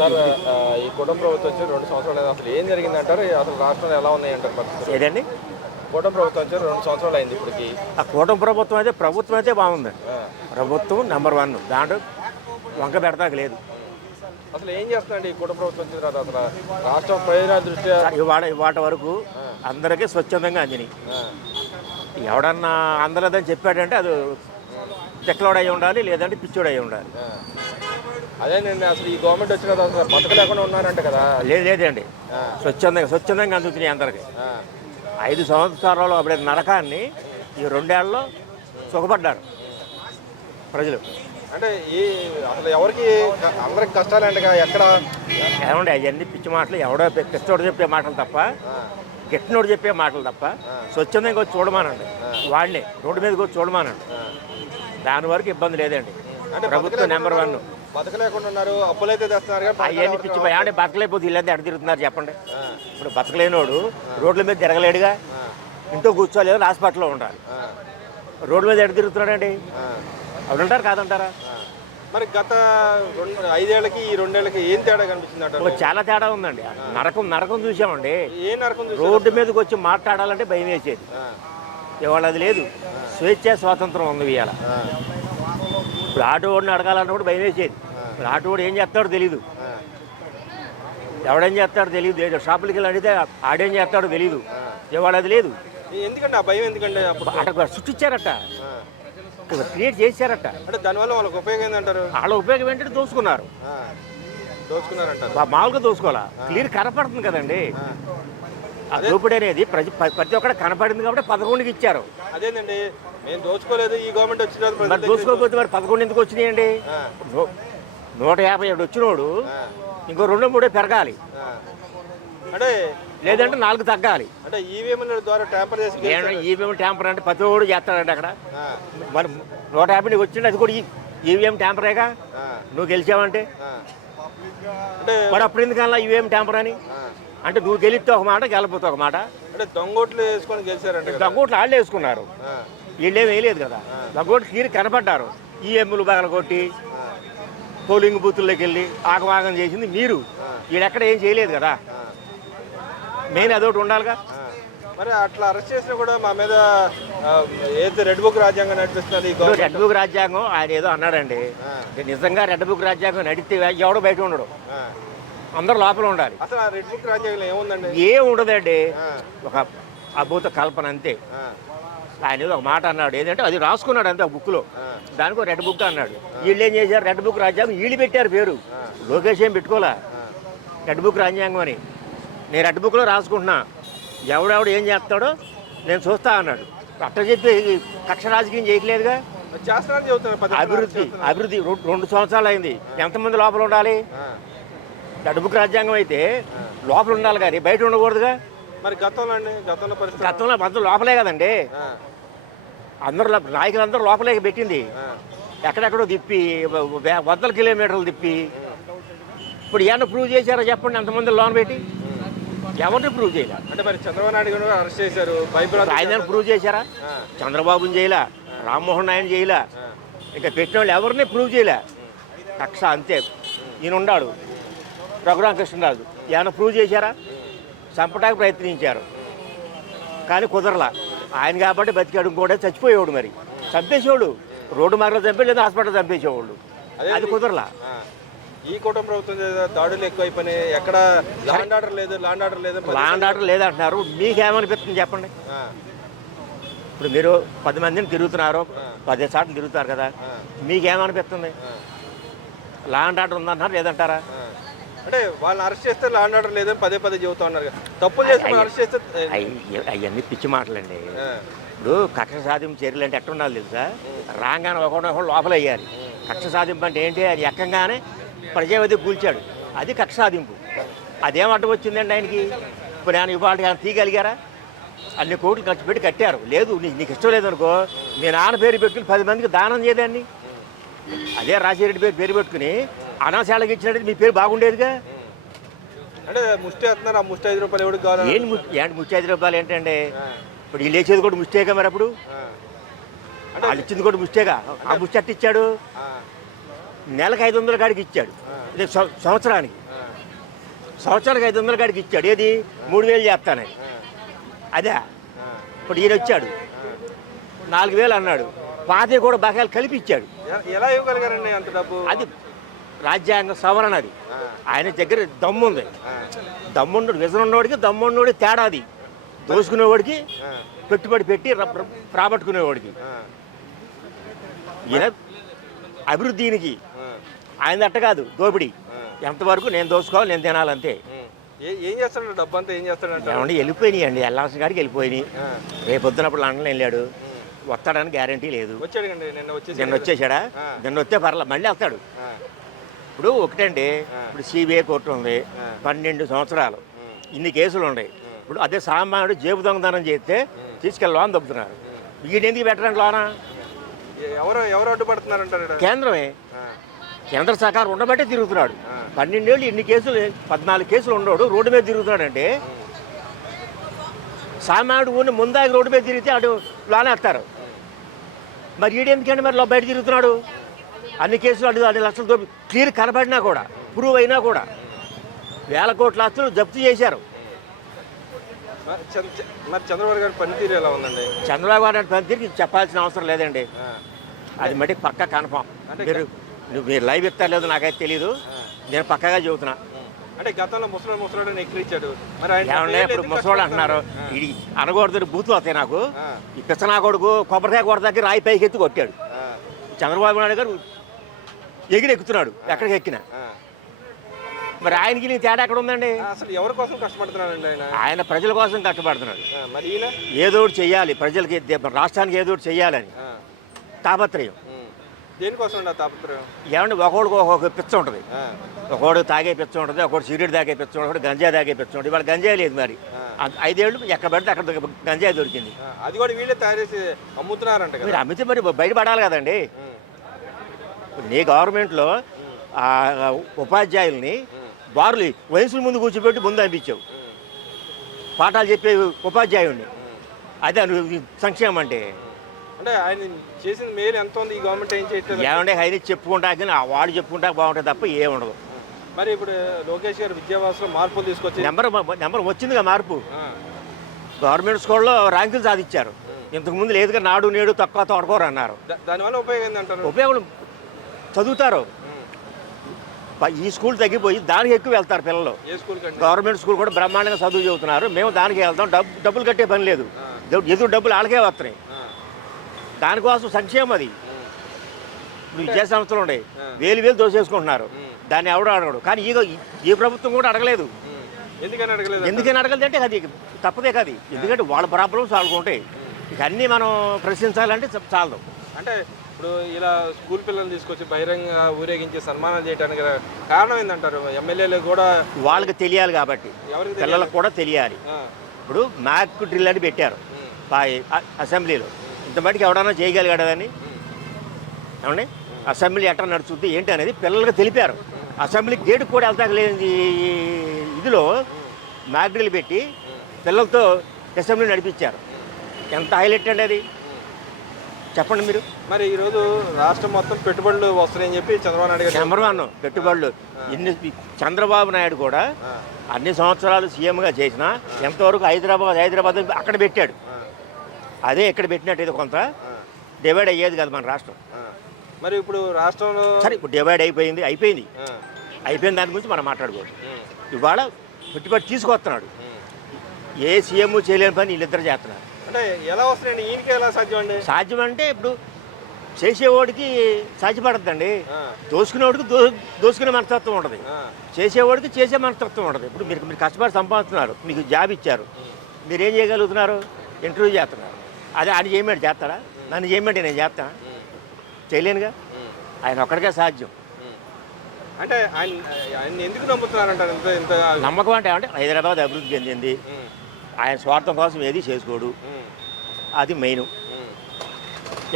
Sir ఈ కుటుంబ ప్రభుత్వం వచ్చి 2 సంవత్సరాలు అసలు ఏం జరిగిందంటారు? అసలు రాష్ట్రంలో ఎలా ఉన్నాయంటారు పరిస్థితులు? ఏదండి కుటుంబ ప్రభుత్వం వచ్చి 2 సంవత్సరాలు అయింది ఇప్పటికి. ఆ కూటమి ప్రభుత్వం అయితే బాగుంది. ప్రభుత్వం నెంబర్ 1, దాంట్లో వంక పెడతాక లేదు. అసలు ఏం చేస్తున్నాండి ఈ కుటుంబ ప్రభుత్వం వచ్చిన తర్వాత? అసలు రాష్ట్ర ప్రయోజనాల దృష్ట్యా ఇవాటి వరకు అందరికీ స్వచ్ఛందంగా అందినాయి. ఎవడన్నా అందలేదని చెప్పాడంటే అది చెక్కలోడై ఉండాలి, లేదంటే పిచ్చోడై ఉండాలి. అదేనండి, అసలు ఈ గవర్నమెంట్ వచ్చిన తర్వాత అసలు బతకలేకుండా ఉన్నారంట కదా? లేదండి, స్వచ్ఛందంగా అందుతున్నాయి అందరికి. 5 సంవత్సరాలు అప్పుడే నరకాన్ని ఈ 2 ఏళ్లలో సుఖపడ్డారు ప్రజలు. అంటే ఈ అసలు ఎవరికి అందరికి కష్టాలంటే ఎక్కడ ఏమండి అవన్నీ పిచ్చి మాటలు, ఎవడో పిచ్చోడు చెప్పే మాటలు తప్ప, గిట్టినోడు చెప్పే మాటలు తప్ప. స్వచ్ఛందంగా వచ్చి చూడమానండి, వాడిని రోడ్డు మీదకి వచ్చి చూడమానండి. దాని వరకు ఇబ్బంది లేదండి. ప్రభుత్వం నెంబర్ 1. బతకలేకుండా ఉన్నారు, అప్పులైతే తెస్తున్నారు. అవన్నీ పిచ్చి ఏమంటే బతకలేకపోతే ఇల్లంతా ఎడ తిరుగుతున్నారు చెప్పండి. ఇప్పుడు బతకలేనోడు రోడ్ల మీద తిరగలేడుగా, ఇంట్లో కూర్చోలేదు, హాస్పిటల్లో ఉండాలి. రోడ్ల మీద ఎడ తిరుగుతున్నాడండి? అవి ఉంటారు కాదంటారా? మరి గత 5 ఏళ్ళకి ఈ 2 ఏళ్ళకి ఏం తేడా కనిపిస్తుంది? చాలా తేడా ఉందండి. నరకం చూసామండి. ఏ నరకం? రోడ్డు మీదకి వచ్చి మాట్లాడాలంటే భయం వేసేది. ఇవాళ అది లేదు. స్వాతంత్రం ఉంది ఇవాళ. ఇప్పుడు ఆటోవాడిని అడగాలన్న కూడా భయం వేసేది. ఇప్పుడు ఆటోవాడు ఏం చేస్తాడో తెలీదు, ఎవడేం చేస్తాడో తెలియదు. షాపులకి వెళ్ళి అడిగితే ఆడేం చేస్తాడో తెలీదు. ఇవాళ అది లేదు. ఎందుకంటే ఆ భయం ఎందుకంటే అక్కడ సృష్టించారట, క్రియేట్ చేశారట. అంటే దానివల్ల వాళ్ళకి ఉపయోగం ఏంటంటారు? వాళ్ళ ఉపయోగం ఏంటంటే దోచుకున్నారంటారు. మామూలుగా దోచుకోవాలా, క్లియర్ కనపడుతుంది కదండి. ఆ దోపిడీ అనేది ప్రతి ఒక్కటి కనపడింది కాబట్టి 11కి ఇచ్చారు. అదేనండి, నేను దోచుకోలేదు, ఈ గవర్నమెంట్ వచ్చిన దోచుకోకపోతే మరి 11 ఎందుకు వచ్చినాయండి? 157 వచ్చినోడు ఇంకో 2-3 పెరగాలి, అంటే లేదంటే 4 తగ్గాలి. అంటే ఈవీఎం ద్వారా ట్యాంపర్ చేసి ఈవీఎం ట్యాంపర్ అంటే ప్రతి ఒక్కడు చేస్తాడండి అక్కడ. మరి 150 నీకు వచ్చింది, అది కూడా ఈవీఎం ట్యాంపరేగా. నువ్వు గెలిచావంటే మరి అప్పుడు ఎందుకన్నా ఈవీఎం ట్యాంపర్ అని అంటే నువ్వు గెలిస్తే ఒక మాట, గెలపోతే ఒక మాట. అంటే దొంగోట్లు వేసుకొని గెలిచారంటే దొంగోట్లు వాళ్ళు వేసుకున్నారు, వీళ్ళేం వేయలేదు కదా. దొంగోట్లు తీరి కనపడ్డారు. ఈఎంలు బగల కొట్టి పోలింగ్ బూతుల్లోకి వెళ్ళి ఆగమాగం చేసింది మీరు. వీళ్ళెక్కడ ఏం చేయలేదు కదా. మెయిన్ అదొకటి ఉండాలిగా. మరి అట్లా అరెస్ట్ చేసినా కూడా మా మీద ఏదైతే రెడ్ బుక్ రాజ్యాంగం నడిపిస్తుంది. రెడ్ బుక్ రాజ్యాంగం ఆయన ఏదో అన్నాడండి. నిజంగా రెడ్ బుక్ రాజ్యాంగం నడిస్తే ఎవడో బయట ఉండడు, అందరూ లోపల ఉండాలి. అసలు రెడ్ బుక్ రాజ్యాంగం ఏముందండి? ఏం ఉండదండి, ఒక అభూత కల్పన అంతే. ఆయన ఏదో ఒక మాట అన్నాడు, ఏదంటే అది రాసుకున్నాడు అంతే ఆ బుక్లో, దానికి రెడ్ బుక్ అన్నాడు. వీళ్ళు ఏం చేశారు, రెడ్ బుక్ రాజ్యాంగం వీళ్ళు పెట్టారు పేరు. లోకేష్ ఏం పెట్టుకోలే రెడ్ బుక్ రాజ్యాంగం అని. నేను రెడ్ బుక్లో రాసుకుంటున్నా, ఎవడెవడు ఏం చేస్తాడో నేను చూస్తా అన్నాడు. అట్లా చెప్పి కక్ష రాజకీయం చేయట్లేదుగా. అభివృద్ధి 2 సంవత్సరాలు అయింది. ఎంతమంది లోపల ఉండాలి? రెడ్ బుక్ రాజ్యాంగం అయితే లోపల ఉండాలి కానీ బయట ఉండకూడదుగా. మరి గతంలో అందరూ లోపలే కదండి. అందరూ నాయకులందరూ లోపలే పెట్టింది. ఎక్కడెక్కడో తిప్పి 100 కిలోమీటర్లు తిప్పి. ఇప్పుడు ఏమన్నా ప్రూవ్ చేశారో చెప్పండి, ఎంతమంది లోన్ పెట్టి? ఎవరిని ప్రూవ్ చేయాలి? అంటే మరి చంద్రబాబు నాయుడు గారు అరెస్ట్ చేశారు, ఆయన ప్రూవ్ చేశారా? చంద్రబాబుని చేయలే, రామ్మోహన్ నాయుడు చేయలే, ఇంకా పెట్టిన వాళ్ళు ఎవరిని ప్రూవ్ చేయలే. కక్ష అంతే. ఈయన ఉన్నాడు రఘురామకృష్ణరాజు, ఏమైనా ప్రూవ్ చేశారా? చంపడానికి ప్రయత్నించారు కానీ కుదరలా. ఆయన కాబట్టి బతికాడు, ఇంకోటే చచ్చిపోయేవాడు. మరి చంపేసేవాడు, రోడ్డు మార్గంలో చంపే లేదా హాస్పిటల్ చంపేసేవాళ్ళు. అది కుదరలా. ఈ కుటుంబ ప్రభుత్వం దాడులు ఎక్కువైపోయినాయి. ఎక్కడ ల్యాండ్ ఆర్డర్ లేదు లేదంటున్నారు. మీకేమనిపిస్తుంది చెప్పండి? ఇప్పుడు మీరు 10 మందిని తిరుగుతున్నారు, 10 సార్లు తిరుగుతారు కదా, మీకేమనిపిస్తుంది? ల్యాండ్ ఆర్డర్ ఉందంటున్నారు, లేదంటారా? అంటే వాళ్ళని అరెస్ట్ చేస్తే ల్యాండ్ ఆర్డర్ లేదని పదే చెబుతా ఉన్నారు. తప్పులు చేస్తే అరెస్ట్ చేస్తే అవన్నీ పిచ్చి మాటలండి. ఇప్పుడు కక్ష సాధింపు చర్యలు అంటే ఎట్లా ఉండాలి తెలుసా? రాగానే ఒకటి లోపల వేయాలి. కక్ష సాధింపు అంటే ఏంటి? అది ఎక్కంగానే ప్రజావేది కూల్చాడు, అది కక్ష సాధింపు. అదేం అడ్డం వచ్చిందండి ఆయనకి? ఇప్పుడు ఆయన ఇవాళ ఆయన తీయగలిగారా? అన్ని కోట్లు ఖర్చు పెట్టి కట్టారు. లేదు, నీకు ఇష్టం లేదనుకో, మీ నాన్న పేరు పెట్టుకుని 10 మందికి దానం చేయదాన్ని. అదే రాజశేఖర పేరు పెట్టుకుని అనాశాలకు ఇచ్చినట్టు మీ పేరు బాగుండేదిగా. అంటే ముష్టి వేస్తున్నారు. ఆ ముష్టి 5 రూపాయలు ఎవరికి కావాలి? ఏంటి ముష్టి 5 రూపాయలు ఏంటంటే? ఇప్పుడు వీళ్ళు వేసేది కూడా ముష్టేగా. మరి అప్పుడు వాళ్ళు ఇచ్చింది కూడా ముష్టేగా. ఆ ముష్టి అట్టు ఇచ్చాడు, నెలకు 500 కాడికి ఇచ్చాడు, సంవత్సరానికి సంవత్సరానికి 500 కాడికి ఇచ్చాడు. ఏది 3000 చేస్తానని. అదే ఇప్పుడు ఈయన వచ్చాడు 4000 అన్నాడు. పాతే కూడా బకాయిలు కలిపి ఇచ్చాడు. ఎలా ఇవ్వగలిగారండి అంత డబ్బు? అది రాజ్యాంగ సవరణ. అది ఆయన దగ్గర దమ్ము ఉంది. దమ్ముండు విజన్ ఉన్నవాడికి దమ్మున్నోడికి తేడా. అది దోసుకునేవాడికి పెట్టుబడి పెట్టి రాబట్టుకునేవాడికి. ఈయన అభివృద్ధికి ఆయన అట్ట కాదు, దోపిడీ. ఎంతవరకు నేను దోసుకోవాలి, నేను తినాలంతే. ఏం చేస్తాడు డబ్బు అంతా? ఏం చేస్తాడంటే ఏమండి వెళ్ళిపోయినాయి అండి, వెళ్ళాల్సిన కాడికి వెళ్ళిపోయినాయి. రేపు పొద్దునప్పుడు లండన్ వెళ్ళాడు, వస్తాడని గ్యారంటీ లేదు. వచ్చాడు నిన్న వచ్చేసాడా? నిన్న వస్తే పర్లేదు, మళ్ళీ వస్తాడు. ఇప్పుడు ఒకటండి, ఇప్పుడు సిబిఐ కోర్టు ఉంది, 12 సంవత్సరాలు, ఇన్ని కేసులు ఉన్నాయి. ఇప్పుడు అదే సామాన్యుడు జేబు దొంగతనం చేస్తే తీసుకెళ్ళి లోన్ దొబ్బుతున్నారు. వీడెందుకు పెట్టడానికి లోనా? ఎవరు అడ్డుపడుతున్నారంటారు? కేంద్రమే. కేంద్ర సహకారం ఉండబట్టే తిరుగుతున్నాడు. 12 ఏళ్ళు ఇన్ని కేసులు, 14 కేసులు ఉండడు, రోడ్డు మీద తిరుగుతున్నాడు. అంటే సామాన్యుడు ఊరిని ముందాగి రోడ్డు మీద తిరిగితే అటు లోనే వేస్తారు. మరి ఈడెందుకంటే మరి బయట తిరుగుతున్నాడు? అన్ని కేసులు 2 లక్షలతో క్లియర్ కనబడినా కూడా, ప్రూవ్ అయినా కూడా 1000 కోట్ల ఆస్తులు జప్తు చేశారు. మరి చంద్రబాబు గారి పనితీరు ఎలా ఉందండి? చంద్రబాబు గారి పనితీరుకి చెప్పాల్సిన అవసరం లేదండి. అది మట్టి పక్కా కన్ఫామ్. మీరు లైవ్ ఇస్తారు లేదు నాకైతే తెలీదు, నేను పక్కగా చెబుతున్నా. అంటే గతంలో ముసలోడు ఎక్కిరించాడు. మరి ఏమన్నా ఇప్పుడు ముసలోడు అంటున్నారు, ఇది అనకూడదు, బూతులు వస్తాయి నాకు. ఈ పిచ్చనా కొడుకు కొబ్బరికాయ కొడతాకి రాయి పైకి ఎత్తి కొట్టాడు. చంద్రబాబు నాయుడు గారు ఎక్కుతున్నాడు ఎక్కడికి ఎక్కినా. మరి ఆయనకి నీ తేడా ఎక్కడ ఉందండి? అసలు ఎవరి కోసం కష్టపడుతున్నాడండి ఆయన? ఆయన ప్రజల కోసం కష్టపడుతున్నాడు. మరి ఈయన ఏదో ఒకటి చెయ్యాలి, ప్రజలకి రాష్ట్రానికి ఏదో ఒకటి చెయ్యాలని తాపత్రయం. దేనికోసం తాపత్రయం? ఏమంటే ఒకడికి ఒక్కొక్క పిచ్చ ఉంటుంది. ఒకడు తాగే పిచ్చ ఉంటుంది, ఒకటి సిగరెట్ తాగే పిచ్చ ఉంటుంది, ఒకటి గంజాయి తాగే పిచ్చ ఉంటుంది. ఇవాళ గంజాయి లేదు. మరి 5 ఏళ్ళు ఎక్కడ పడితే అక్కడ గంజాయి దొరికింది. అది కూడా వీళ్ళే తయారు చేసి అమ్ముతున్నారంట. మీరు అమ్మితే మరి బయటపడాలి కదండి. నీ గవర్నమెంట్లో ఉపాధ్యాయుల్ని బారులు వయసుల ముందు కూర్చోబెట్టి ముందు అనిపించావు, పాఠాలు చెప్పే ఉపాధ్యాయుడిని. అదే సంక్షేమం అంటే. అంటే ఆయన చేసిన మేలు ఎంత ఉంది, ఈ గవర్నమెంట్ ఏం చేయట్లేదు? ఏమంటే ఆయన చెప్పుకుంటా కానీ వాడు చెప్పుకుంటా బాగుంటుంది తప్ప ఏముండదు. మరి ఇప్పుడు లోకేష్ గారు విద్యావ్యవస్థలో మార్పులు తీసుకొచ్చి నెంబర్ వచ్చిందిగా మార్పు. గవర్నమెంట్ స్కూల్లో ర్యాంకులు సాధించారు. ఇంతకుముందు లేదుగా నాడు నేడు తక్కువ తోడుకోరు అన్నారు. దానివల్ల ఉపయోగం ఏంటంటారు? ఉపయోగం చదువుతారు. ఈ స్కూల్ తగ్గిపోయి దానికి ఎక్కువ వెళ్తారు పిల్లలు. గవర్నమెంట్ స్కూల్ కూడా బ్రహ్మాండంగా చదువు చదువుతున్నారు. మేము దానికి వెళ్తాం, డబ్బులు కట్టే పని లేదు. ఎదురు డబ్బులు వాళ్ళకే వస్తున్నాయి. దానికోసం సంక్షేమం. అది విద్యా సంస్థలు ఉన్నాయి, వేలు దోసేసుకుంటున్నారు. దాన్ని ఎవడో అడగడు. కానీ ఈ ప్రభుత్వం కూడా అడగలేదు. ఎందుకని అడగలేదు అంటే అది తప్పదే కాదు. ఎందుకంటే వాళ్ళ ప్రాబ్లమ్స్ వాళ్ళకు ఉంటాయి. ఇక అన్నీ మనం ప్రశ్నించాలంటే చాలదు. అంటే ఇప్పుడు ఇలా స్కూల్ పిల్లలు తీసుకొచ్చి బహిరంగ ఊరేగించి సన్మానాలు చేయడానికి కారణం ఏంటంటారు? ఎమ్మెల్యేలు కూడా వాళ్ళకి తెలియాలి కాబట్టి, పిల్లలకు కూడా తెలియాలి. ఇప్పుడు మ్యాక్ డ్రిల్ అని పెట్టారు అసెంబ్లీలో. ఇంత మటుకు ఎవడన్నా చేయగలిగాడని ఏమండి? అసెంబ్లీ ఎట్లా నడుచుద్ది ఏంటి అనేది పిల్లలకు తెలిపారు. అసెంబ్లీ గేటుకు కూడా వెళ్తాక లేని ఇదిలో మ్యాక్ డ్రిల్ పెట్టి పిల్లలతో అసెంబ్లీ నడిపించారు. ఎంత హైలైట్ అండి అది, చెప్పండి మీరు. మరి ఈరోజు రాష్ట్రం మొత్తం పెట్టుబడులు వస్తున్నాయని చెప్పి చంద్రబాబు నాయుడు గారు నెంబర్ 1 పెట్టుబడులు. చంద్రబాబు నాయుడు కూడా అన్ని సంవత్సరాలు సీఎంగా చేసినా ఎంతవరకు హైదరాబాద్ అక్కడ పెట్టాడు. అదే ఇక్కడ పెట్టినట్టు కొంత డివైడ్ అయ్యేది కాదు మన రాష్ట్రం. మరి ఇప్పుడు రాష్ట్రంలో సరే ఇప్పుడు డివైడ్ అయిపోయింది దాని గురించి మనం మాట్లాడుకోవచ్చు. ఇవాళ పెట్టుబడి తీసుకొస్తున్నాడు. ఏ సీఎం చేయలేని పని వీళ్ళిద్దరు చేస్తున్నారు. అంటే ఎలా వస్తున్నాయండి? ఈయనకి ఎలా సాధ్యం అండి? సాధ్యం అంటే ఇప్పుడు చేసేవాడికి సాధ్యపడద్దండి. దోసుకునేవాడికి దోసుకునే మనస్తత్వం ఉంటుంది, చేసేవాడికి చేసే మనస్తత్వం ఉంటుంది. ఇప్పుడు మీరు కష్టపడి సంపాదిస్తున్నారు, మీకు జాబ్ ఇచ్చారు, మీరేం చేయగలుగుతున్నారు? ఇంటర్వ్యూ చేస్తున్నారు. అదే ఆయన చేయమంటే చేస్తాడా? నన్ను చేయమంటే నేను చేస్తాను? చేయలేనుగా. ఆయన ఒక్కడికే సాధ్యం. అంటే ఆయన ఎందుకు నమ్ముతున్నారంటారు? నమ్మకం అంటే హైదరాబాద్ అభివృద్ధి చెందింది, ఆయన స్వార్థం కోసం ఏది చేసుకోడు, అది మెయిన్.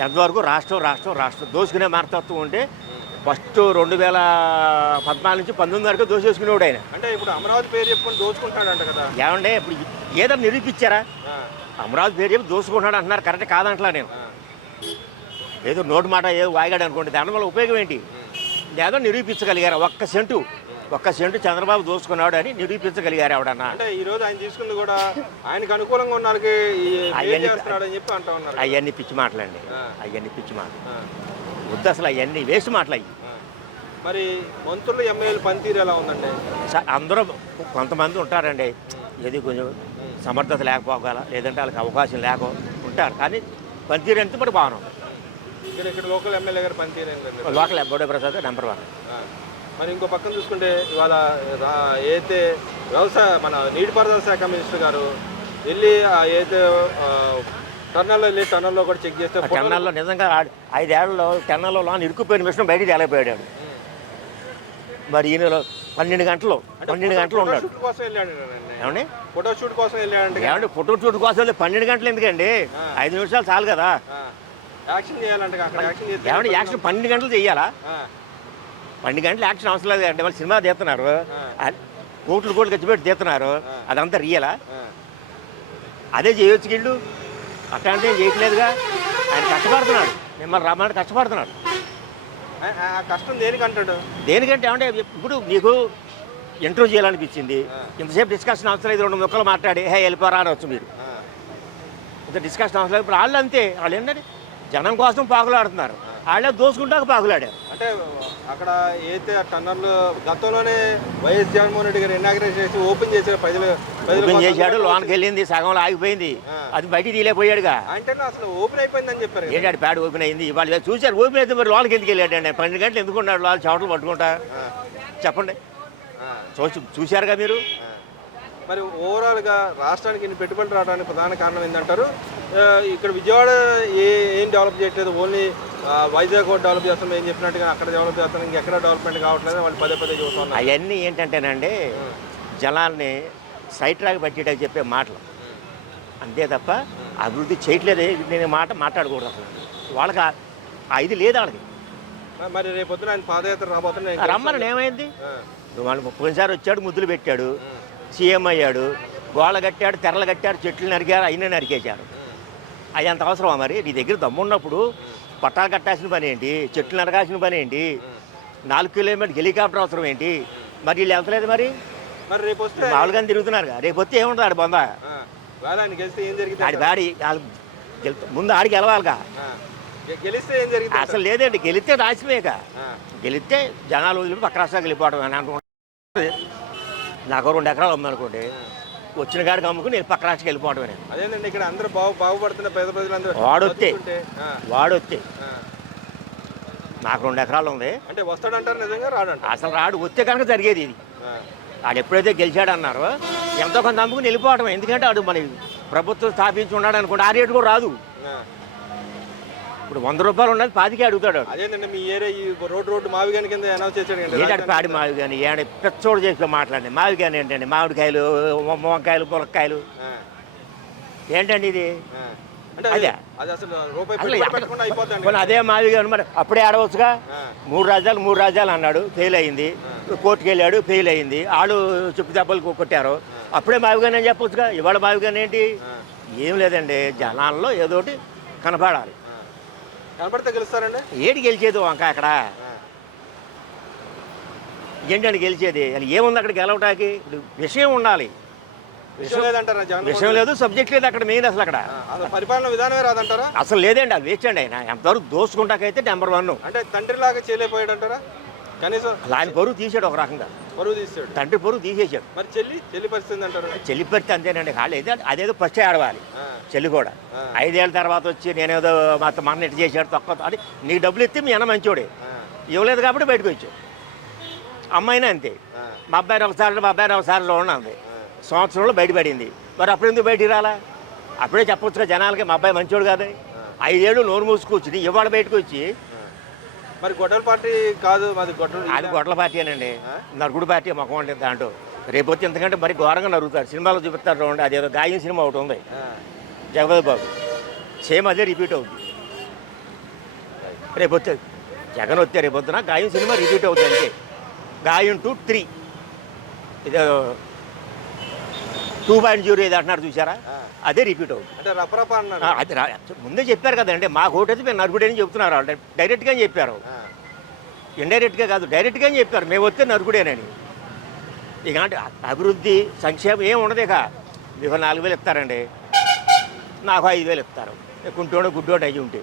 ఎంతవరకు రాష్ట్రం దోసుకునే మనస్తత్వం ఉంటే ఫస్ట్ 2014 నుంచి 19 వరకు దోసేసుకునేవాడు ఆయన. అంటే ఇప్పుడు అమరావతి పేరు చెప్పుకొని దోచుకుంటాడంట కదా. ఏమంటే ఇప్పుడు ఏదో నిరూపించారా? అమరావతి పేరు చెప్పి దోసుకుంటున్నాడు అంటున్నారు, కరెక్ట్ కాదంటలా నేను. ఏదో నోటు మాట ఏదో వాగాడు అనుకోండి, దానివల్ల ఉపయోగం ఏంటి? ఏదో నిరూపించగలిగారు. 1 సెంటు ఒక్క సెంటు చంద్రబాబు దోసుకున్నాడు అని నిరూపించగలిగారు ఎవడన్నా. అంటే ఈ రోజు ఆయన తీసుకుంది కూడా ఆయనకు అనుకూలంగా ఉన్న వాళ్ళకి అవన్నీ చేస్తున్నాడని చెప్పి అంటా ఉన్నారు. అవన్నీ పిచ్చి మాటలండి, అవన్నీ పిచ్చి మాటలు వద్దు అసలు, అవన్నీ వేస్ట్ మాటలు అయ్యి. మరి మంత్రులు ఎమ్మెల్యేలు పనితీరు ఎలా ఉందండి? అందరూ కొంతమంది ఉంటారండి, ఏది కొంచెం సమర్థత లేకపోగల, లేదంటే వాళ్ళకి అవకాశం లేక ఉంటారు, కానీ పనితీరు అంటే మరి బాగానే ఉంది. ఇక్కడ లోకల్ ఎమ్మెల్యే గారు పనితీరు ఏంటండి? Local Bode Prasad number 1. మరి ఇంకో పక్కన చూసుకుంటే ఇవాళ ఏదైతే మన నీటిపారుదల శాఖ మినిస్టర్ గారు వెళ్ళి ఏదైతే టన్నల్లో కూడా చెక్ చేస్తే టన్నల్లో నిజంగా 5 ఏళ్లలో టన్నల్లో లోన్ ఇరుక్కుపోయిన విషయం బయటికి తేలిపోయాడు. మరి ఈయన 12 గంటలు ఉన్నాడు. ఏమండి ఫోటో షూట్ కోసం వెళ్ళాడంటే? ఏమండి ఫోటో షూట్ కోసం 12 గంటలు ఎందుకండి? 5 నిమిషాలు చాలు కదా. యాక్షన్ చేయాలంటే అక్కడ యాక్షన్ చేస్తే ఏమండి యాక్షన్ 12 గంటలు చెయ్యాలా? 12 గంటలు యాక్షన్ అవసరం లేదు అంటే వాళ్ళు సినిమా తీస్తున్నారు, కోట్లు ఖర్చు పెట్టి తీస్తున్నారు, అదంతా రియలా? అదే చేయొచ్చు వీళ్ళు, అట్లాంటి ఏం చేయట్లేదుగా. ఆయన కష్టపడుతున్నాడు, మిమ్మల్ని రమ్మని కష్టపడుతున్నాడు. కష్టం దేనికంటాడు? దేనికంటే ఏమంటే ఇప్పుడు మీకు ఇంటర్వ్యూ చేయాలనిపించింది, ఇంతసేపు డిస్కషన్ అవసరం లేదు, 2 ముక్కలు మాట్లాడి వెళ్ళిపోరా అని వచ్చు మీరు. ఇంత డిస్కషన్ అవసరం లేదు. ఇప్పుడు వాళ్ళు అంతే, వాళ్ళు ఏంటంటే జనం కోసం పాకులాడుతున్నారు, వాళ్ళే దోసుకుంటాక పాకులాడారు. అంటే అక్కడ ఏదైతే టన్నర్లు గతంలోనే వైఎస్ జగన్మోహన్ రెడ్డి గారు ఇనాగ్రేట్ చేసి ఓపెన్ చేశారు, ఓపెన్ చేశాడు, లోన్కి వెళ్ళింది, సగంలో ఆగిపోయింది, అది బయటికి తీలేపోయాడుగా. అంటే అసలు ఓపెన్ అయిపోయిందని చెప్పారు. ఏంటంటే ప్యాడ్ ఓపెన్ అయింది, ఇవాళ చూశారు ఓపెన్ అయితే మరి లోన్కి ఎందుకు వెళ్ళాడు అండి? 12 గంటలు ఎందుకు ఉన్నాడు వాళ్ళు చెవటలు పట్టుకుంటా? చెప్పండి, చూశారుగా మీరు. మరి ఓవరాల్గా రాష్ట్రానికి ఇన్ని పెట్టుబడులు రావడానికి ప్రధాన కారణం ఏంటంటారు? ఇక్కడ విజయవాడ ఏం డెవలప్ చేయట్లేదు, ఓన్లీ వైజాగ్ డెవలప్ చేస్తాం ఏం చెప్పినట్టుగా అక్కడ డెవలప్ చేస్తాం, ఇంకెక్కడ డెవలప్మెంట్ కావట్లేదు వాళ్ళు పదే చూస్తున్నారు. అవన్నీ ఏంటంటేనండి జనాల్ని సైట్ ట్రాక్ పట్టేటని చెప్పే మాటలు అంతే తప్ప అభివృద్ధి చేయట్లేదు నేను మాట్లాడకూడదు అసలు. వాళ్ళకి ఇది లేదు వాళ్ళకి. మరి రేపు పొద్దున ఆయన పాదయాత్ర రాబోతున్నా రమ్మని ఏమైంది? వాళ్ళు పోయినసారి వచ్చాడు, ముద్దులు పెట్టాడు, సీఎం అయ్యాడు, గోళ్ళ కట్టాడు, తెరలు కట్టాడు, చెట్లు నరికారు, అయినా నరికేశారు. అది అంత అవసరమా? మరి నీ దగ్గర దమ్మున్నప్పుడు పట్టాలు కట్టాల్సిన పని ఏంటి, చెట్లు నరకాల్సిన పని ఏంటి, 4 కిలోమీటర్లు హెలికాప్టర్ అవసరం ఏంటి? మరి వీళ్ళు వెళ్తలేదు. మరి రేపు వస్తే మామూలుగానే తిరుగుతున్నారుగా, రేపు వస్తే ఏముంటుంది ఆడి బొంద? ఆడి బాడి ముందు ఆడికి గెలవాలిగా. గెలిస్తే ఏం జరిగింది? అసలు లేదండి, గెలిస్తే రాసిమేక, గెలిస్తే జనాలు వదిలి పక్క రాష్ట్రాలకు వెళ్ళిపోవడం అని అనుకుంటే. నాకు 2 ఎకరాలు ఉందనుకోండి, వచ్చిన కాడికి అమ్ముకుని నేను పక్క రాష్ట్రానికి వెళ్ళిపోవడం. అదేనండి, ఇక్కడ అందరూ బాగుపడుతున్న పేద ప్రజలందరూ వాడొస్తే నాకు 2 ఎకరాలు ఉంది అంటే వస్తాడంటారు, నిజంగా రాడంట. అసలు రాడు, వస్తే కనుక జరిగేది ఇది. వాడు ఎప్పుడైతే గెలిచాడన్నారో ఎంతో కొంత అమ్ముకుని వెళ్ళిపోవడం. ఎందుకంటే వాడు మన ప్రభుత్వం స్థాపించి ఉన్నాడు అనుకోండి, ఆ రేటు కూడా రాదు. ఇప్పుడు 100 రూపాయలు ఉన్నది 5కి అడుగుతాడు. అదేనండి, మీ ఏరియా ఈ రోడ్డు మావిగాని కింద అనౌన్స్ చేశాడు. ఏంటంటే పాడి మావిగాని ఏడ పెచ్చోడు చేసి మాట్లాడండి. మావిగాని ఏంటండి, మామిడికాయలు, వంకాయలు, పులక్కాయలు ఏంటండి ఇది? అదే అదే మావిగాని మరి అప్పుడే ఆడవచ్చుగా. 3 రాజ్యాలు అన్నాడు, ఫెయిల్ అయింది. కోర్టుకు వెళ్ళాడు, ఫెయిల్ అయింది. వాళ్ళు చెప్పు దెబ్బలు కొట్టారు, అప్పుడే మావిగాని అని చెప్పొచ్చుగా. ఇవాళ మావిగాని ఏంటి? ఏం లేదండి, జనాల్లో ఏదోటి కనపడాలి. కనపడితే గెలుస్తారండి. ఏడు గెలిచేది వంక అక్కడ ఏంటంటే గెలిచేది అని ఏముంది అక్కడ గెలవటానికి? ఇప్పుడు విషయం ఉండాలి. విషయం లేదు, సబ్జెక్ట్ లేదు అక్కడ. మెయిన్ అసలు అక్కడ పరిపాలన విధానమే రాదంటారా? అసలు లేదండి, అది వేస్ట్ అండి. ఆయన ఎంతవరకు దోసుకుంటాకైతే నెంబర్ 1. అంటే తండ్రి లాగా చేయలేకపోయాడు అంటారా? కనీసం ఆయన పరువు తీసాడు, ఒక రకంగా పరువు తీసాడు, తండ్రి పరువు తీసేసాడు. మరి చెల్లి పరిస్థితి అంటారు? చెల్లి పరిస్థితి అంతేనండి. అదేదో ఫస్ట్ ఆడవాలి చెల్లి కూడా. 5 ఏళ్ళ తర్వాత వచ్చి నేనేదో మన ఇటు చేశాడు తక్కువ అని నీకు డబ్బులు ఇస్తే మీ అన్న మంచోడే, ఇవ్వలేదు కాబట్టి బయటకు వచ్చావు. అమ్మాయినా అంతే, మా అబ్బాయిని ఒకసారిలో ఉన్నది, సంవత్సరంలో బయటపడింది. మరి అప్పుడు ఎందుకు బయటికి రాలా? అప్పుడే చెప్పొచ్చుగా జనాలకి మా అబ్బాయి మంచోడు కాదు. 5 ఏళ్ళు నోరు మూసుకొచ్చి ఇవాళ బయటకు వచ్చి. మరి గొడ్డల పార్టీ కాదు, అది గొడ్డల పార్టీ అనండి, నరుగుడు పార్టీ మొఖం అంటే దాంట్లో. రేపొచ్చి ఎంతకంటే మరి ఘోరంగా నరుగుతారు. సినిమాలో చూపిస్తారు చూడండి, అదేదో గాయం సినిమా ఒకటి ఉంది జగపతి బాబు, సేమ్ అదే రిపీట్ అవుతుంది. రేపొచ్చే జగన్ వస్తే రేపొద్దున గాయం సినిమా రిపీట్ అవుతుంది అంతే. గాయం 2, 3 ఇదే 2.0 ఏది అంటున్నారు చూసారా, అదే రిపీట్ అవుతుంది. అది ముందే చెప్పారు కదండి, మా ఓటైతే మేము నరుగుడని చెప్తున్నారు. వాళ్ళు డైరెక్ట్గా చెప్పారు, ఇండైరెక్ట్గా కాదు, డైరెక్ట్గా చెప్పారు మేము వస్తే నరుగుడేనని. ఇక అంటే అభివృద్ధి సంక్షేమం ఏం ఉండదు. ఇక మీకు 4,000 ఇస్తారండి, నాకు 5,000 ఇస్తారు. కుంటోడు గుడ్డోడు అయ్యి ఉంటే